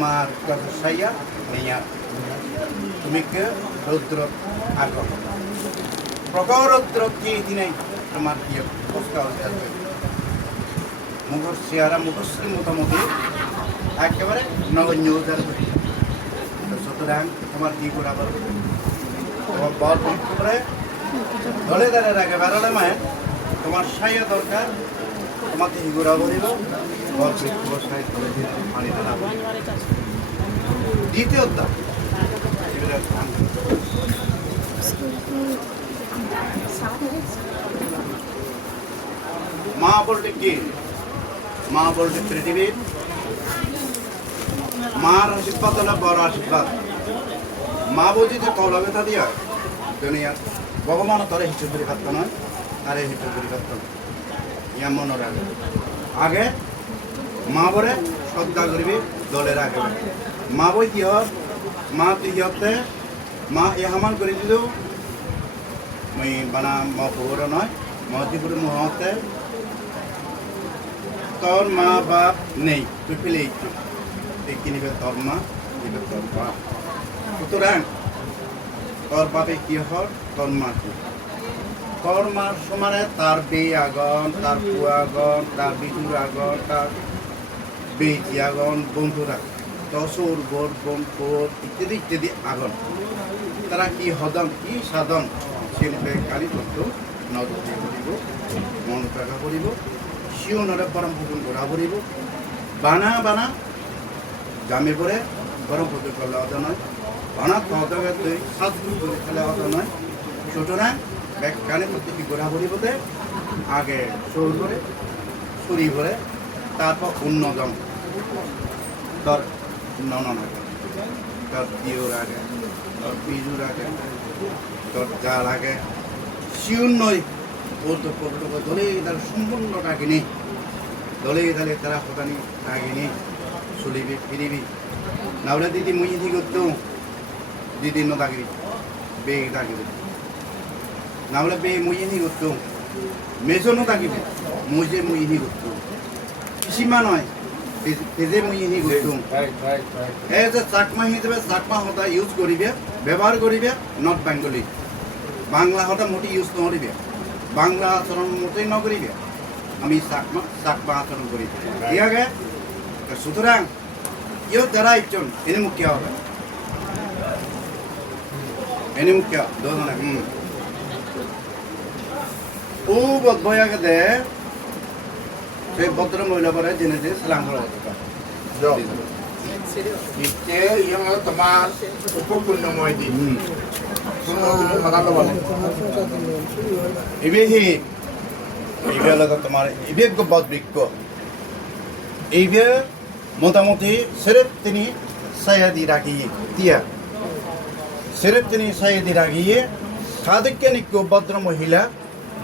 তোমার সাইয়া নিয়া তুমি কে রৌদ্র আগ্রহ প্রখর রৌদ্র কি দিনে তোমার কি অবস্থা হচ্ছে মুখর চেহারা মুখশ্রী মোটামুটি একেবারে নগণ্য সুতরাং তোমার কি করা পারবে তোমার বল করে ধরে দাঁড়িয়ে রাখে বেড়ালে মায়ে তোমার সাইয়া দরকার তোমাকে হিগুরা বলিব বল সাই ধরে পানি ঢালা দ্বিতীয় ধাপ মা বলতে কি মা বলতে পৃথিবীর মার আশীর্বাদ হলো বড় আশীর্বাদ মা বলছি যে কলা ব্যথা দিয়া দুনিয়ার ভগবান তরে হিসেব করে খাত নয় তারে হিসেব করে খাত নয় ইয়া মনে রাখবে আগে মা বলে শ্রদ্ধা করবি দলে রাখবে মা বই কি হত মা তুই হতে মা এ হামান করে দিল মই বানা মপুর নয় মহাজিপুর মহতে তোর মা বাপ নেই তুই ফেলে দেখি নিবে তোর মা নিবে তোর বাপ সুতরাং তোর বাপে কি হর তোর মা কি তোর মার সমানে তার বে আগন তার পুয়া আগন তার বিটুর আগন তার বেজি আগন বন্ধুরা দশর বোর বনপোর ইত্যাদি ইত্যাদি আগন তারা কি হদন কি সাধন শিল্পে কালী তত্ত্ব নদী করিব মন টাকা করিব শিওনরে পরম পুকুন করা করিব বানা বানা জামে পরে পরম পুকুর করলে অত নয় বানা তদকে তুই সাতগুলো করে খেলে অত নয় সুতরাং ব্যাগ কানে করতে কি করা করিবতে আগে সরু করে ছুরি করে তারপর উন্নতম তোর ননন আগে তোর দিওর আগে তোর পিজুর আগে তোর জাল আগে শিউন নয় ওর তো পড়তে ধরে তার সম্পূর্ণটাকে নেই ধরে তাহলে তারা হতানি আগে নেই চলিবি ফিরিবি নাহলে দিদি মুই ঠিক করতো দিদি ন তাকিবি বেগ তাকিবি নাহলে বে মুই ঠিক করতো মেজনও তাকিবি মুই যে মুই ঠিক করতো সীমা নয় তেজে মুই ঠিক করতো এই যে চাকমা হিসেবে চাকমা হতা ইউজ করিবে ব্যবহার করিবে not Bengali Bangla Hota মোটি use নকরিবে Bangla আচরণ মোটেই নকরিবে আমি চাকমা আচরণ করি ইয়াকে সুতরাং ইও যারা একজন এনে মুখ্য হবে এনে মুখ্য দুজনে ও বদবয়াকে দে সেই ভদ্র মহিলা পরে জেনে যে সালাম করা তোমার উপপূর্ণময় দিন ইবেহি ইবে হলো তোমার ইবে বদ বৃক্ষ ইবে মোটামুটি সেরেপ তিনি সায়াদি রাখিয়ে তিয়া সেরেপ তিনি সায়াদি রাখিয়ে খাদিককে নিক্য ভদ্র মহিলা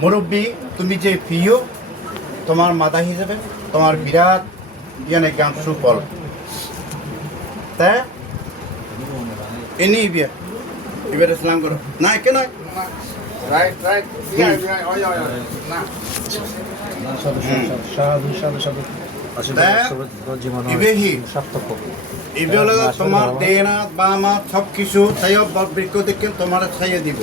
মুরব্বী তুমি যে প্রিয় তোমার মাতা হিসেবে তোমার বিরাট ইয়ানে জ্ঞান সুফল তা এনে ইবে এবার ইসলাম করো না কে নয় রাইট রাইট না তোমার দেনা বামা সব কিছু বৃক্ষ দেখে তোমার ছাইয়ে দিব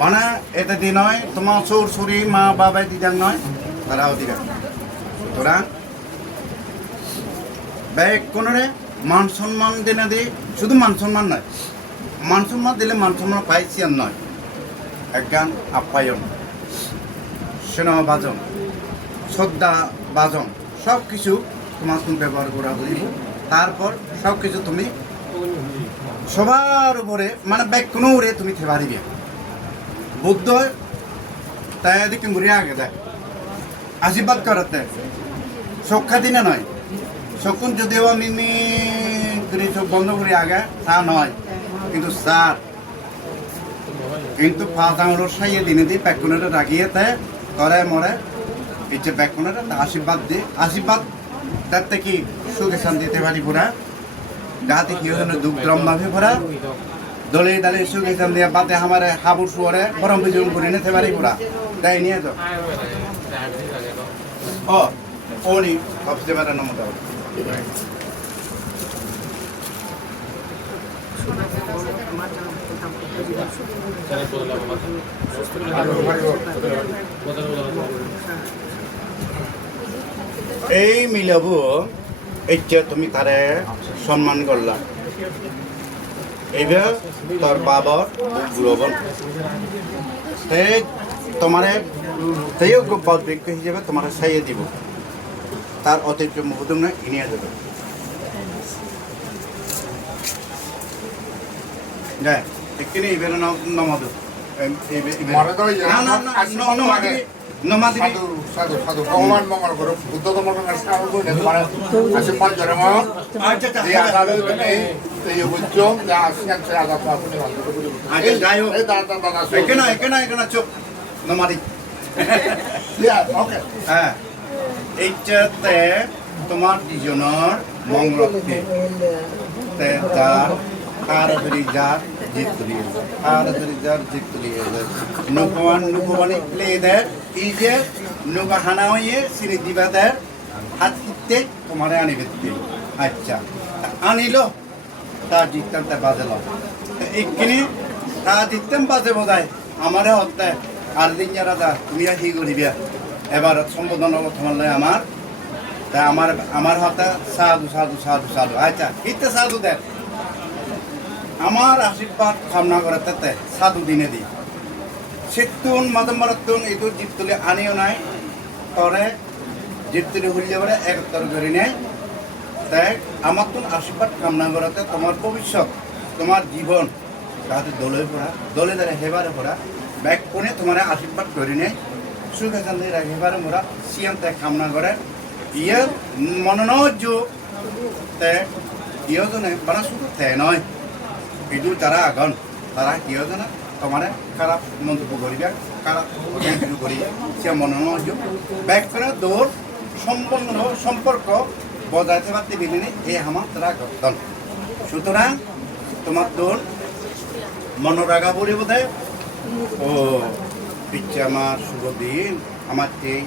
মানে এতে দি নয় তোমার সৌর সুরি মা বাবাই দিদান নয় তারাও দিদান সুতরাং ব্যাগ কোনরে মান সম্মান দিনে দি শুধু মান সম্মান নয় মান সম্মান দিলে মান সম্মান পাইছি আর নয় একগান আপ্যায়ন স্নেহ বাজন শ্রদ্ধা বাজন সব কিছু তোমার তুমি ব্যবহার করা বলিব তারপর সব কিছু তুমি সবার উপরে মানে ব্যাগ কোনো উড়ে তুমি থেবারিবে বুদ্ধ তাই এদিকে ঘুরে আগে দেয় আশীর্বাদ করাতে চক্ষা দিনে নয় শকুন যদিও মিমি চোখ বন্ধ করে আগে তা নয় কিন্তু স্যার কিন্তু পাঁচ আঙুলের সাইয়ে দিনে দিই ব্যাকুনেটা রাখিয়ে তাই করে মরে এই যে ব্যাকুনেটা আশীর্বাদ দিই আশীর্বাদ তাতে কি সুখে শান্তি দিতে পারি পুরা যাতে কি হলো দুঃখ দ্রম্ভাবে ভরা দলে দালে সুখে শান্তি বাতে আমার হাবুর শুয়ারে গরম বিজুম করে নিতে পারি পুরা তাই নিয়ে তো ও ওনি সবচেয়ে বেড়া নমতা এই মিলাব এইটা তুমি তারে সম্মান করলা এইবার তোর বাবার গুরুবন তোমারে তেও বদ ব্যক্তি হিসেবে তোমার সাইয়ে দিব তার অতিরিক্ত মুহূর্ত এনিয়ে দেবে যায় একটি এবার নমাদ ভগবান মঙ্গল করো বুদ্ধ ধর্মের আশীর্বাদ জন্ম এই আদালত এই বুঝছো যা আসিয়ান সে আদালত আপনি আগে যাই হোক এখানে চুপ নমাদি ওকে হ্যাঁ এইটাতে তোমার দুজনের মঙ্গলতে তার আর ধরি যার জিত তুলিয়ে আর ধরি যার জিত তুলিয়ে নুকুমানি প্লেদের এই যে নুকা হানা হয়ে সিনি দিবাদের হাত কিনতে তোমারে আনিবে আচ্ছা আনিল তা জিততাম তা বাজেল এইখানে তা জিততাম বাজে বোধ আমারে হত্যা আর দিন যারা যা তুমি হি করিবা এবার সম্বোধন তোমার আমার তা আমার হাতে সাধু সাধু সাধু সাধু আচ্ছা ইতে সাধু দেখ আমার আশীর্বাদ কামনা করে তাতে সাধু দিনে দিই শীতুন মাদম্বরতুন এই জীব তুলে আনিও নাই তরে জীব তুলে হইলে পরে একত্তর করে নেয় তাই আমার তুন আশীর্বাদ কামনা করাতে তোমার ভবিষ্যৎ তোমার জীবন তাতে দলে পড়া দলে দ্বারা হেবারে পড়া ব্যাগ কোণে তোমার আশীর্বাদ করে নেয় সুখে শান্তি হেবারে মোরা সিয়াম ত্যাগ কামনা করে ইয়ে মনোনজ্য ত্যাগ ইয়ে জনে বানা শুধু তে নয় কিন্তু যারা আগন তারা কিয় জানা তোমার খারাপ মন্তব্য করিবা খারাপ শুরু করি সে মনোনজ্য ব্যাগ করে দৌড় সম্পন্ন সম্পর্ক বজায় থাকতে বিদিনে এই আমার তারা গঠন সুতরাং তোমার দৌড় মনোরাগা পড়ে বোধ ও ইচ্ছা আমার শুভ দিন আমার এই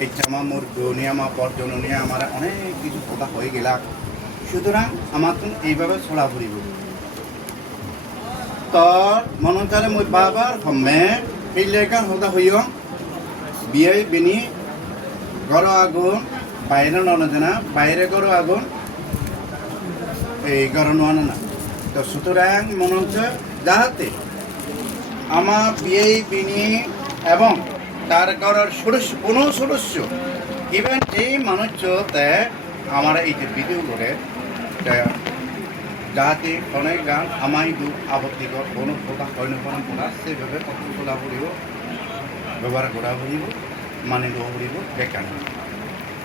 ইচ্ছা আমার মোর নিয়ে আমার বর্জন নিয়ে আমার অনেক কিছু কথা হয়ে গেলাম সুতরাং আমার তো এইভাবে ছড়া ফুরিব তোর মনকারে মই বাবার হমে এই লেখা হতা হইও বিয়ে বিনি ঘর আগুন বাইরে ননে না বাইরে ঘর আগুন এই ঘর নোয়ানো না তো সুতরাং মনে হচ্ছে যাহাতে আমার বিয়ে বিনি এবং তার ঘরের সদস্য কোনো সদস্য ইভেন এই মানুষতে আমার এই যে ভিডিও করে যাহাতে অনেক গান আমাই দুঃখ আপত্তিকর কোনো কথা হয়নি পরম্পরা সেইভাবে তোলা ফুরিব ব্যবহার করা ফুরিব মানি লওয়া ফুরিব বেকার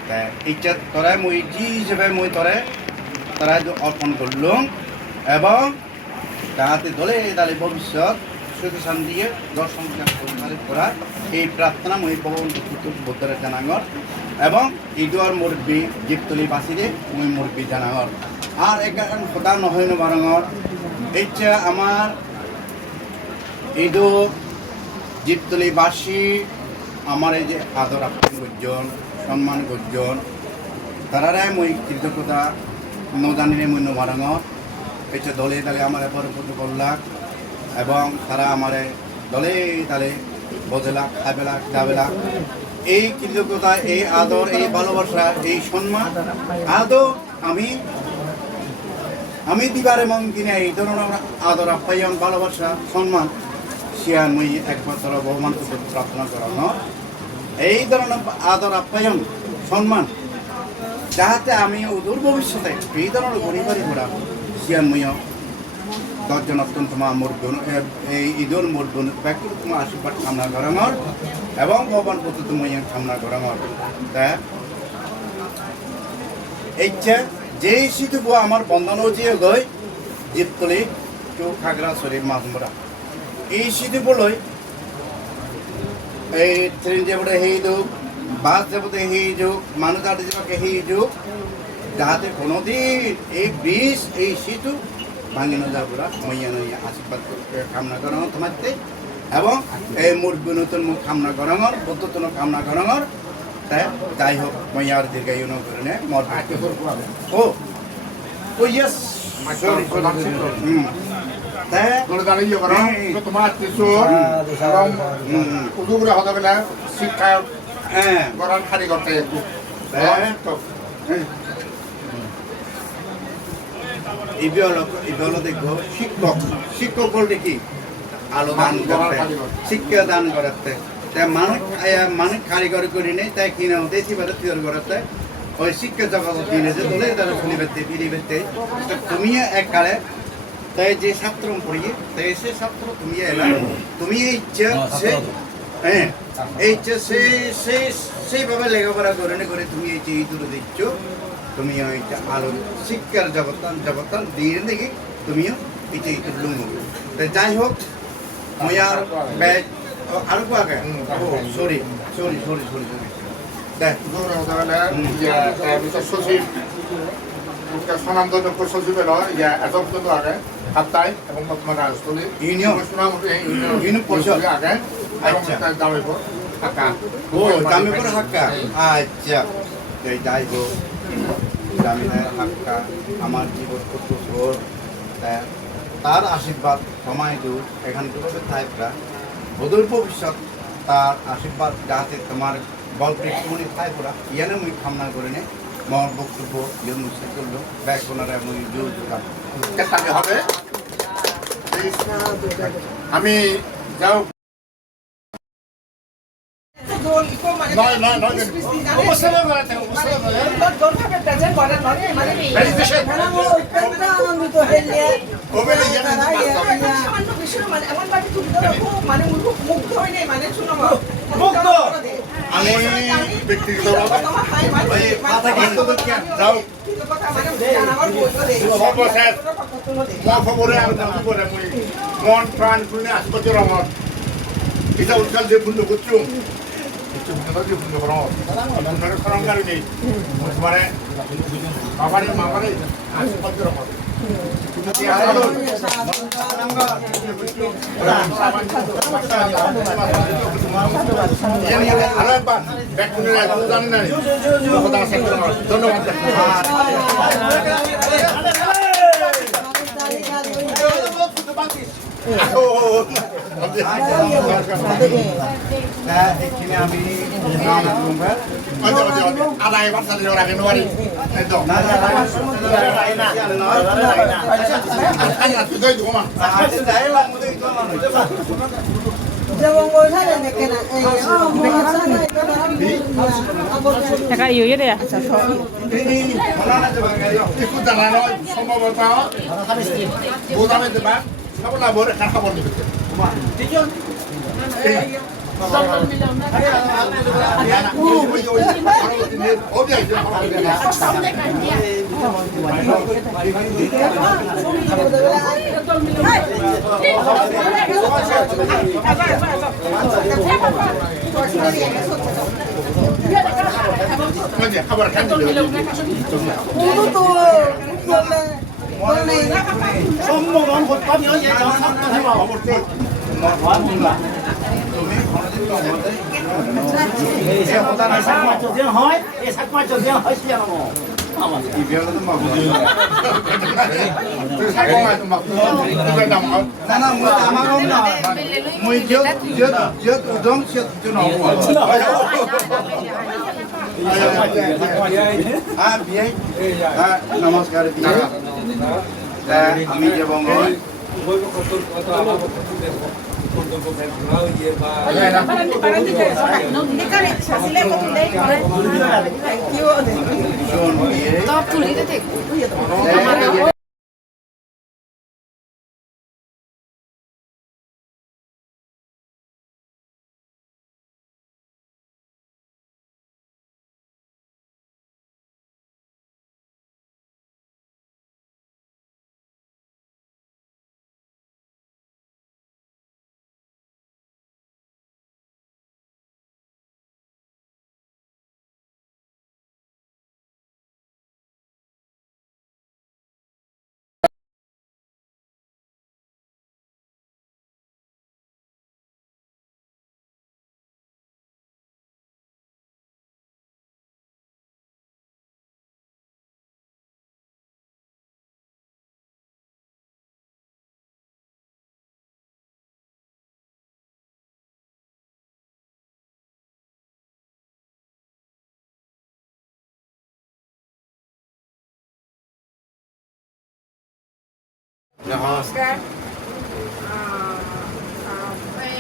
তাই ইচ্ছা তরাই মই যি হিসেবে মই তরাই তারাই অর্পণ করলাম এবং যাহাতে দলে দালে ভবিষ্যৎ সুখী শান্তিয়ে দর্শন করা এই প্রার্থনা মই ভগবান বুদ্ধরে জানাঙর এবং ঈদর মুরব্বী জীবতলি বাসিরে মই মুরব্বী জানাঙর আর একখান কথা নহয় বারঙর এইটা আমার ঈদ জীবতলিবাসী আমার এই যে আদর আপ্যায়ন গর্জন সম্মান গর্জন তারারাই মই কৃতজ্ঞতা নজানিরে মই নবারঙর এইটা দলে দালে আমার পরিপূর্ণ করলাক এবং তারা আমার দলে তালে বজেলাক খাবেলাক যাবেলাক এই কৃতজ্ঞতা এই আদর এই ভালোবাসা এই সম্মান আদৌ আমি দিবারে মন কিনে এই ধরনের আদর আপ্যায়ন ভালোবাসা সম্মান শিয়ান মই একবার তারা ভগবান প্রার্থনা করানো এই ধরনের আদর আপ্যায়ন সম্মান যাহাতে আমি অদূর ভবিষ্যতে এই ধরনের গরিবারি ঘোরা শিয়ান মই দশজন অত্যন্ত মোর এই ঈদর মোর ব্যক্তিগত তোমার আশীর্বাদ কামনা করাঙর এবং ভগবান প্রতি তুমি কামনা করাঙর তা এইটা যেই সিটুকু আমার বন্ধন যে গই জীবতলি কেউ খাগড়াছড়ি মাছমরা এই সিটুকুলৈ এই ট্রেন যাবতে সেই যুগ বাস যাবতে সেই যুগ মানুষ যাতে যাবাকে সেই যুগ যাতে কোনোদিন এই ব্রিজ এই সিটু ভাঙি নজাপুরা মইয়া নইয়া আশীর্বাদ কামনা করাঙর তোমাতে এবং এই মোর নতুন মুখ কামনা করাঙর বদ্ধতন কামনা করাঙর তাই যাই হোক মইয়ার দীর্ঘায়ু করে মর ও ইয়েস তাই ধরে দাঁড়িয়ে করো তো তোমার কিছু এবং উদুগুলো হতে গেলে শিক্ষা হ্যাঁ করার কারিগরটা একটু ইবেলো দেখবো শিক্ষক বলতে কি আলো দান করতে শিক্ষা দান করতে তাই মানুষ কারিগরি করি নেই তাই কিনে হতে এবারে তৈরি করতে ওই শিক্ষা জগৎ দিনে যে দলে তারা শুনিবেতে ফিরিবেতে তুমি এক কালে তাই যে ছাত্র পড়িয়ে তাই সে ছাত্র তুমি এলা তুমি এই ইচ্ছা সে হ্যাঁ এই ইচ্ছা সেইভাবে লেখাপড়া করে তুমি এই যে এই দূরে দিচ্ছ তুমি ওই আলো শিক্ষার জগতান দিয়ে দেখি তুমিও এই যে এইটু লুঙ্গ যাই হোক মই আর ব্যাগ আরো আগে সরি দেখ সচিব স্বনামধন্য সচিব এলো এত পর্যন্ত আগে সাপ্তাহে এবং বর্তমানে রাজস্থলী ইউনিয়ন পরিষদ আগে দামেপুর হাক্কা দামেপুর হাক্কা আচ্ছা যাই হোক জামিনের হাক্কা আমার জীবন কত সুর তার আশীর্বাদ সময় দূর এখান থেকে থাকরা বদল ভবিষ্যৎ তার আশীর্বাদ যাতে তোমার বলপ্রেক্ষমণি থাই পড়া ইয়ানে মুই কামনা করে নে মর বক্তব্য ইয়ন মুছে করলো ব্যাগ কোনারে মুই জোর দিলাম চেষ্টা হবে আমি যাও মন প্রাণ খুলে আসতে রঙত এটা উৎকাল যে বন্ধু করছো যে বন্ধু করো সরকারি নেই মানে বাবারে মামারে আসতে রঙত আরো একবার ব্যাক করে জানি না ধন্যবাদ এখানে আমি আদায় বার্তা দিলে ওরা কেন বাড়ি একদম Kakak iyo deh ya. একটু জানানো সম্ভবত বোঝানো দেবা খাবার না বলে খাবার দেবে খাবার খান সম্মরণ হত্যানীয় যে হয় এই সাত মাস হয় নমস্কার আমি যে বঙ্গ Top tuloy dito. নমস্কার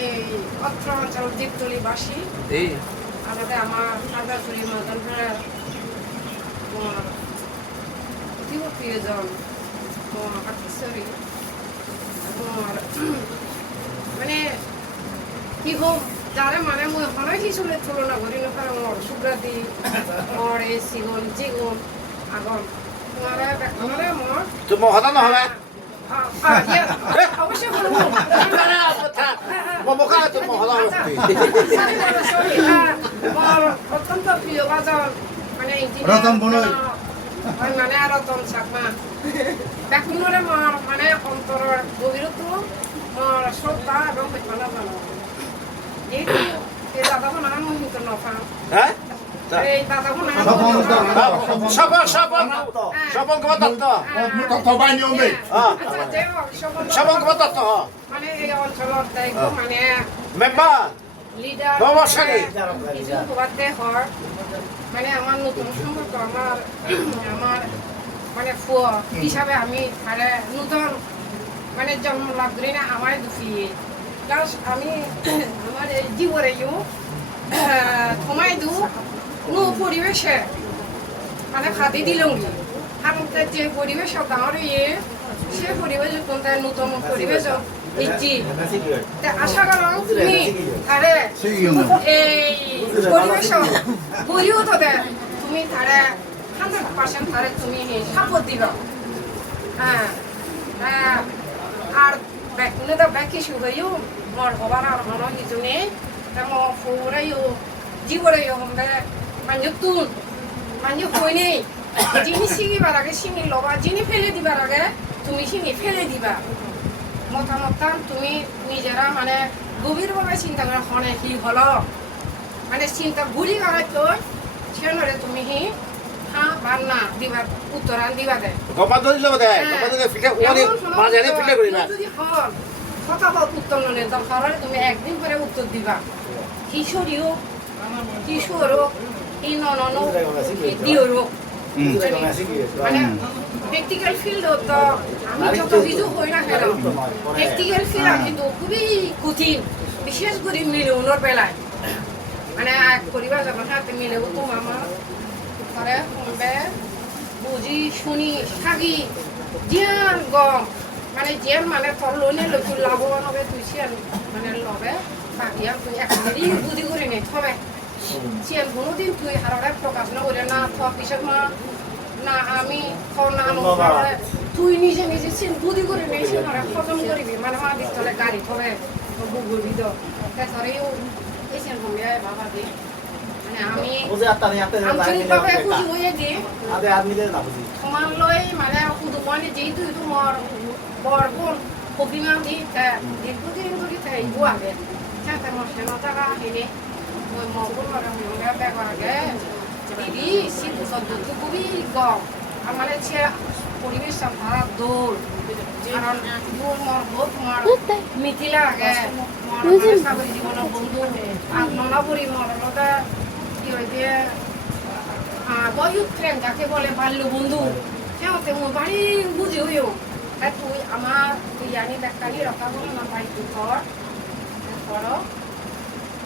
এই অত্র অঞ্চল দ্বীপতলিবাসী আমাদের আমার খাগড়াছড়ি মদনপাড়া আমার অতীব প্রিয়জন আমার কাকিশ্বরী আমার মানে কি হোক যারা মানে মই হনাই হিসুলে তুলনা করি নকার আমার সুব্রাদি আমার এই সিগুন জিগুন আগন তোমার আমার তুমি হতা নহলে অবশ্যই বলবো মমকা তুমি হতা অত্যন্ত প্রিয় বাজন মানে রতন বনই। মানে রতন চাকমা ব্যাকুণরে মার মানে অন্তরের গভীরত্ব মার শ্রদ্ধা এবং মেঘমালা জানো যেহেতু এই দাদাখন নাম মহিত নফাম হ্যাঁ এই দাদাখন নাম সবন কবা দত্ত তথ্য বাইনি ওমে আচ্ছা যে সবন কবা দত্ত মানে এই অঞ্চলত দায়িত্ব মানে মেম্বার লিডার নবসারী। কিছু হওয়াতে হর মানে আমার নতুন সম্পর্ক আমার মানে ফুয়া হিসাবে আমি মানে নতুন মানে জন্ম লাভ করি না আমার দুঃখী প্লাস আমি আমার এই জীবনে থমাই দু নো পরিবেশে মানে খাদি দিলাম কারণ যে পরিবেশ গাঁৱৰ সে পরিবেশ নতুন পরিবেশ ইচ্ছি আশা করো তুমি আরে এই পরিবেশ গড়িও তো তুমি তারে 100% তারে তুমি সাপোর্ট দিবা হ্যাঁ আর ব্যাকুনে তো ব্যাকি শুগাইও মর হবার আর মন হিজুনে তেমন ফুরাইও জীবরাইও হমবে মানে তুন মানে কই নেই যিনি শিঙিবার আগে শিঙি লবা যিনি ফেলে দিবার আগে তুমি শিঙি ফেলে দিবা মতামত তুমি নিজেরা মানে গভীরভাবে চিন্তা করে হনে কি হলো মানে চিন্তা ঘুরি করে তো সেনরে তুমি হ্যাঁ বা না দিবা উত্তরান দিবা দে গপা ধরিল দে গপা ধরে ফিটে ওরে মাঝে ফিটে করিবা যদি হল কথা বল উত্তর নলে দরকার হলে তুমি একদিন করে উত্তর দিবা কিশোরীও কিশোরও এই নননও দিওরও মানে প্র্যাকটিক্যাল ফিল্ড তো আমি যত কিছু হই না কেন প্র্যাকটিক্যাল ফিল্ড কিন্তু খুবই কঠিন বিশেষ করে মিলনের বেলায় মানে পরিবার যখন হাতে মিলেও তো আমার ঘরে শুনবে বুঝি শুনি থাকি জিয়ান গম মানে জিয়ান মানে তোর লোনে লক্ষ্য লাভবান হবে তুই সিয়ান মানে লবে বাকি আর তুই একেবারেই বুদ্ধি করে নেই হবে সিয়ান কোনোদিন তুই হারারে প্রকাশ না করে না থ পিছত না আমি না তুই নিজে নিজে সিন বুদ্ধি করে নেই সিনারে খতম করবি মানে মা দিস্তলে গাড়ি হবে বুগুবি তো তাছাড়াও এই সিয়ান কমিয়ে বাবা দি মানে আমি আন্তরিকভাৱে খুশি হয়ে দি তোমার লই মানে শুধু মানে যেহেতু তোমার বরগুণ অভিমান দি দীর্ঘদিন ধরে থাকবো আগে সাথে আমার সেনা টাকা আহিলে মই মগুর মানে মহিলা ব্যবহার আগে দিদি শীত সদ্যটি খুবই কম আর মানে সে পরিবেশ সারা দৌড় কারণ দৌড় মর বহুত মর মিথিলা আগে মর সাগরী জীবনের বন্ধু আর ননাপুরি মরলতা কি হয়েছে বয়ুত ট্রেন যাকে বলে বাল্য বন্ধু সিহঁতে মোৰ বাৰী বুজি হয়েও তুই আমার তুই আনি দেখানি রক্ষা করো না বাড়িতে ঘর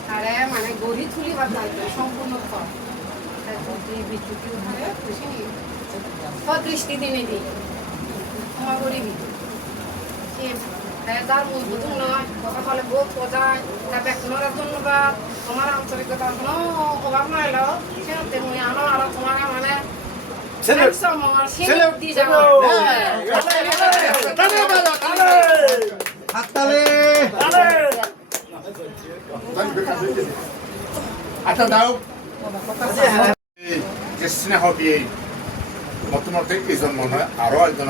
তারে মানে গড়ি তুলি বা দায়িত্ব সম্পূর্ণ কর তুই বিদ্যুৎ উঠালে খুশি নি দৃষ্টি দিনে দিই তোমার গরিবি যার মূল বুঝুন নয় কথা বলে বহুত বোঝায় তার বেতনের ধন্যবাদ তোমার আন্তরিকতার কোনো অভাব নাই লো সেতে মুই আনো আর তোমার মানে আচ্ছা দাও যে স্নেহ দিয়ে মতামতে এই জন্ম নয় আরো একজন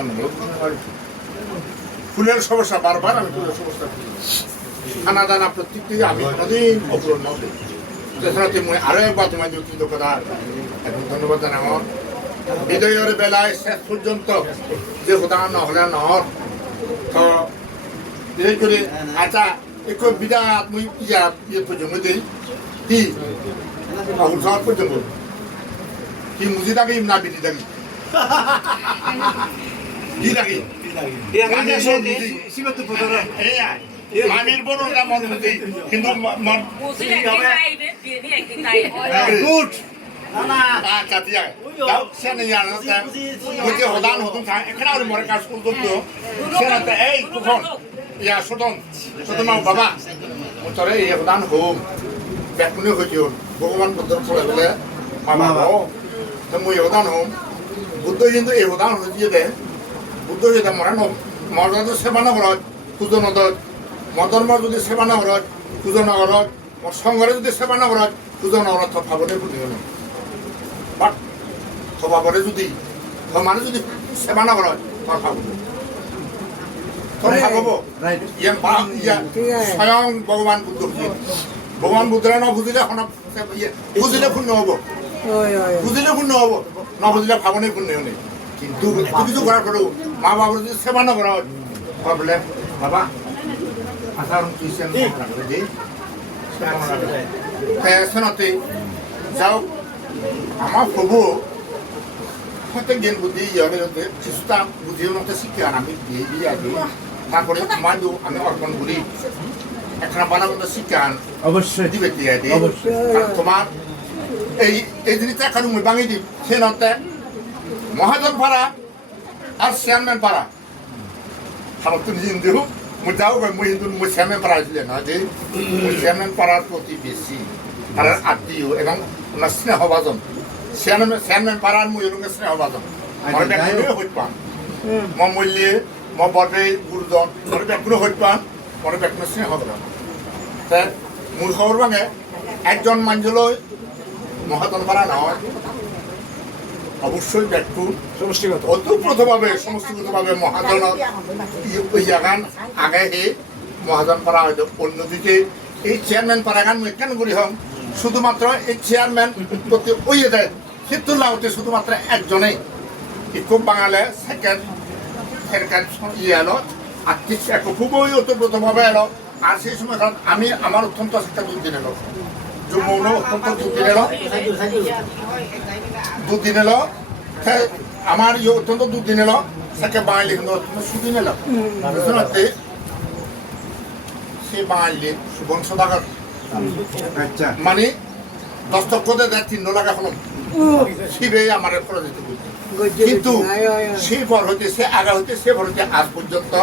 ফুলের সমস্যা বারবার আমি ফুলের সমস্যা খানা দানা প্রত্যেকটি আমি কোনোদিন অপূরণ নবে তাছাড়া মই আরো একবার তোমায় যুক্ত কথা এখন ধন্যবাদ জানাও বিজয়ের বেলায় শেষ পর্যন্ত যে হোদা নহলে নহর তো এই করে আচ্ছা একটু বিদায় মই ইয়ে পর্যন্ত দিই কি আহুল খাওয়ার পর্যন্ত কি মুজি থাকি না বিধি থাকি কি লাগে মামির বড়রা মন বুঝি কিন্তু গুড আচ্ছা ঠিক আছে তাও সেনে জানো তা বুঝে হদান হতুন খা এখানে আর মরে কাজ করতো সেনা তা এই তখন ইয়া সুদন সুদন বাবা তোরে এই হদান হোম ব্যাকুনি হইও ভগবান বুদ্ধ পড়ে বলে বাবা ও তো মুই হদান হোম বুদ্ধ কিন্তু এই হদান হইয়ে দে বুদ্ধ যেটা মরে ন মর্যাদ সেবা না করত পুজো নদত মদর্ম যদি সেবা না করত পুজো না করত সংঘরে যদি সেবা না করত পুজো না করত ভাবনে বুঝিও না বাট সবাবরে যদি সমানে যদি সেবা না করত তোর ভাবব তোর ভাবব ইয়ান ইয়া স্বয়ং ভগবান বুদ্ধ ভগবান বুদ্ধরা না বুঝিলে বুঝিলে পূর্ণ হব বুঝিলে পূর্ণ হব না বুঝিলে ভাবনে পূর্ণ হলে কিন্তু এত কিছু করার পরেও মা বাবার যদি সেবা না করা বলে বাবা আসার শোনাতে যাও আমার প্রভু হয়তো জ্ঞান বুদ্ধি ইয়াদের কিছুটা বুঝিও মতো শিক্ষা আমি দিয়ে দিয়ে আগে তারপরে মাঝু আমি অর্পণ করি একটা বানাবো শিক্ষা অবশ্যই দিবে দিয়ে দিয়ে তোমার এই জিনিসটা এখন মুই ভাঙি দিই সে নতে মহাজন পাড়া আর চেয়ারম্যান পাড়া ভারত হিন্দু মুই যাও মুই হিন্দু মুই চেয়ারম্যান পাড়া ছিলেন না যে চেয়ারম্যান পাড়ার প্রতি বেশি তার আত্মীয় এবং ওনার স্নেহভাজন চেয়ারম্যান পাড়ার মুই এরকম স্নেহভাজন আমার ব্যাকুনে হইত পান মই মূল্যে মই বটে গুরুজন আমার ব্যাকুনে হইত পান আমার ব্যাকুনে স্নেহভাজন তা মূল খবর ভাঙে একজন মানুষলৈ মহাজন পাড়া নহয় অবশ্যই ব্যক্তি সমষ্টিগত অতপ্রতভাবে সমষ্টিগতভাবে মহাজন ইয়াগান আগে হে মহাজন পাড়া হয়তো অন্যদিকে এই চেয়ারম্যান পাড়াগান কেন করি হম শুধুমাত্র এই চেয়ারম্যান প্রতি ওইয়ে দেয় সিদ্ধুল্লাহ হতে শুধুমাত্র একজনেই খুব বাঙালে সেকেন্ড ইয়ে এলো আর ঠিক খুবই অতপ্রতভাবে এলো আর সেই সময় আমি আমার অত্যন্ত একটা দুদিন এলো মৌন অত্যন্ত দুদিন এলো দুদিন এলো আমার ইয়ে অত্যন্ত দুদিন এলো তাকে বাঙালি কিন্তু অত্যন্ত সুদিন এলো সে বাঙালি সুবন সদাগর আচ্ছা মানে দস্তক্ষতে দেয় 3 লাখ এখন শিবে আমার খরচ দিতে কিন্তু সেই পর হইতে সে আগা হইতে সে পর হইতে আজ পর্যন্ত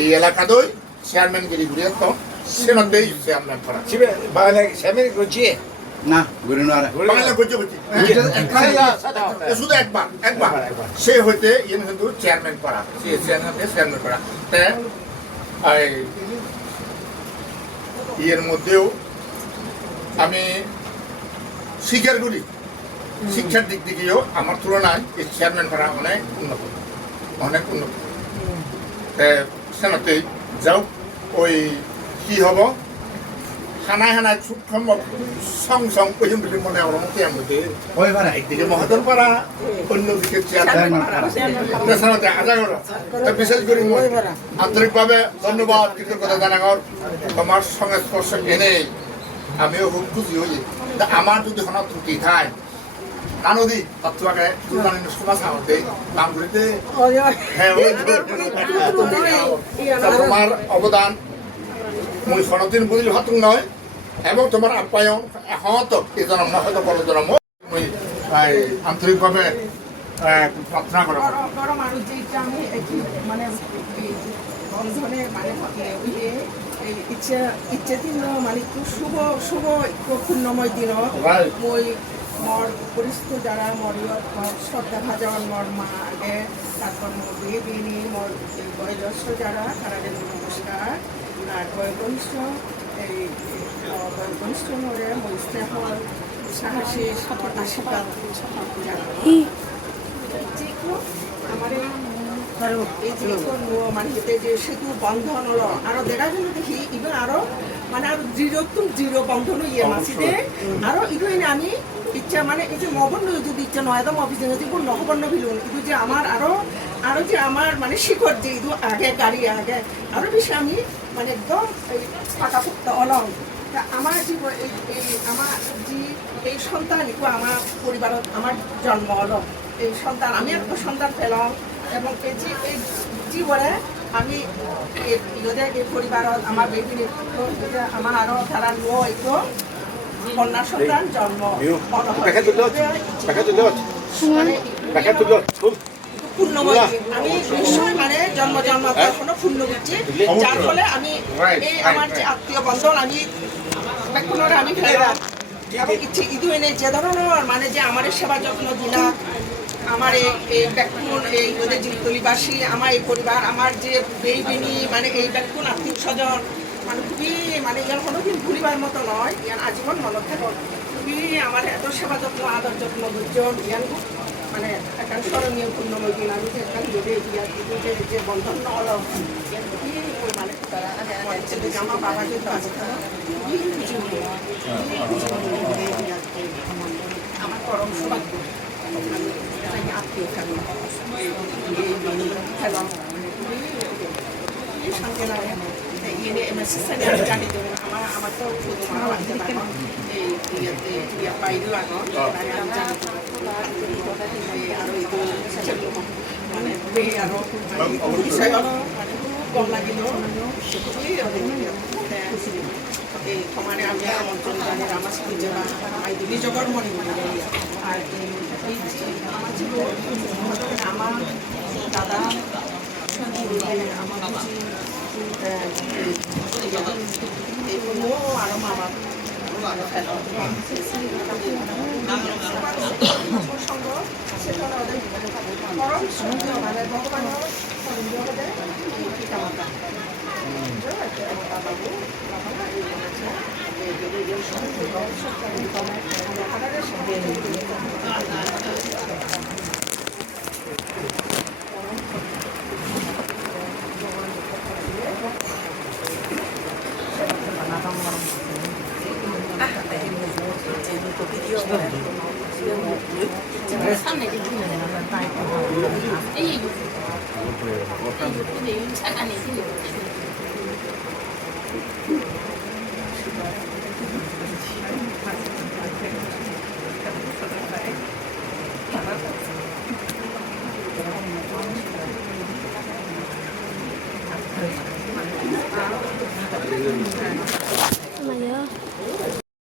এই এলাকাতেই চেয়ারম্যান গিরি ঘুরিয়ে তো সে নদেই চেয়ারম্যান করা 집에 마을에 세면이 그렇지. না গুরু না বাংলা গজ্জে গজ্জে শুধু একবার সে হইতে ইন কিন্তু চেয়ারম্যান করা সে চেয়ারম্যান করা তাই এর মধ্যেও আমি স্বীকার করি শিক্ষার দিক দিকেও আমার তুলনায় এই চেয়ারম্যান করা অনেক উন্নত সেনাতেই যাও ওই কি হব হানায় হানায় সম্ভব সং পর্যন্ত মনে আমার মতে মধ্যে ওই ভাড়া একদিকে মহাজন পাড়া অন্যদিকে চেয়ারম্যান আশা করো বিশেষ করে আন্তরিকভাবে ধন্যবাদ কৃতজ্ঞতা জানাগর তোমার সঙ্গে স্পর্শ এনে আমিও খুব খুশি হই আমার যদি কোনো ত্রুটি খায় নানদি তত্ত্বাকে সমাজ আমাদের কাম করিতে তোমার অবদান মুই সনদিন বুঝিল হাতুন নয় এবং তোমার আপ্যায়ন এহত এই জন্ম হয়তো বড় জন্ম মুই আন্তরিকভাবে প্রার্থনা করা গরম আর যেটা আমি মানে বন্ধনে মানে এই ইচ্ছে দিন মানে একটু শুভ পূর্ণময় দিন মই মর পরিস্থিত যারা মরিয়ত শ্রদ্ধা ভাজন মর মা আগে তারপর মোর বিয়ে বিয়ে মোর বয়োজ্যেষ্ঠ যারা তারা যেন নমস্কার আর বয়োকনিষ্ঠ এই বয়োকনিষ্ঠ মরে মই স্নেহ সাহসী আশীর্বাদ যেগুলো আমার এই যে মানে যে সেতু বন্ধন হলো আরো দেখা গেল দেখি ইভেন আরো মানে আরো দৃঢ় বন্ধন ইয়ে মাসিতে আরো ইটো এনে আমি ইচ্ছা মানে এই যে মবর্ণ যদি ইচ্ছা নয় তো অফিসে যদি নবর্ণ ভিলুন কিন্তু যে আমার আরো যে আমার মানে শিখর যে ইদু আগে গাড়ি আগে আরো বেশি আমি মানে একদম ফাঁকা ফুক্ত অলং আমার জীবন এই আমার যে এই সন্তান আমার পরিবারত আমার জন্ম হলো এই সন্তান আমি একটা সন্তান পেলাম এবং এই জীবনে আমি এই পরিবারত আমার বেবি আমার আরো তারা লো একটু কন্যা সন্তান জন্ম পূর্ণময় আমি নিশ্চয় মানে জন্ম কোনো পূর্ণ করছি যার ফলে আমি এই আমার যে আত্মীয় বন্ধন আমি ব্যাকুণরে আমি ফেরাম এবং ইচ্ছে ইদু এনে যে ধরনের মানে যে আমার সেবা যত্ন দিলা আমার এই ব্যাকুণ এই ওদের যে তলিবাসী আমার এই পরিবার আমার যে বেইবিনি মানে এই ব্যাকুণ আত্মীয় স্বজন মানে খুবই মানে ইয়ার কোনোদিন ভুলিবার মতো নয় ইয়ান আজীবন মনত থাকো খুবই আমার এত সেবা যত্ন আদর যত্ন দুজন ইয়ান মানে একটা স্মরণীয় পূর্ণময় দিন আমি যে একটা যে বন্ধন নল খুবই মানে আমার বাবা কিন্তু আছে খুবই খুশি আমার পরম সৌভাগ্য আমি আত্মীয় খেলো খেলো খুবই শান্তি লাগে এনে এমএসএসএনে আমি জানি দেবেন আমার তো মারা লাগতে পারে এই ইয়ে বাইরে লাগো আমি জানি আরো এই মানে আরো বিষয় মানে কম লাগিল খুবই এই সমানে আমি আমন্ত্রণ জানি আমার সাথে যাবা আইদুলি জগর মনে আর এই আমার ছিল আমার দাদা আমার এই আরো মা বাবা সঙ্গ সেটা ওদের পরম সূর্য মানে ভগবানের পিতা মাতা বাবু এই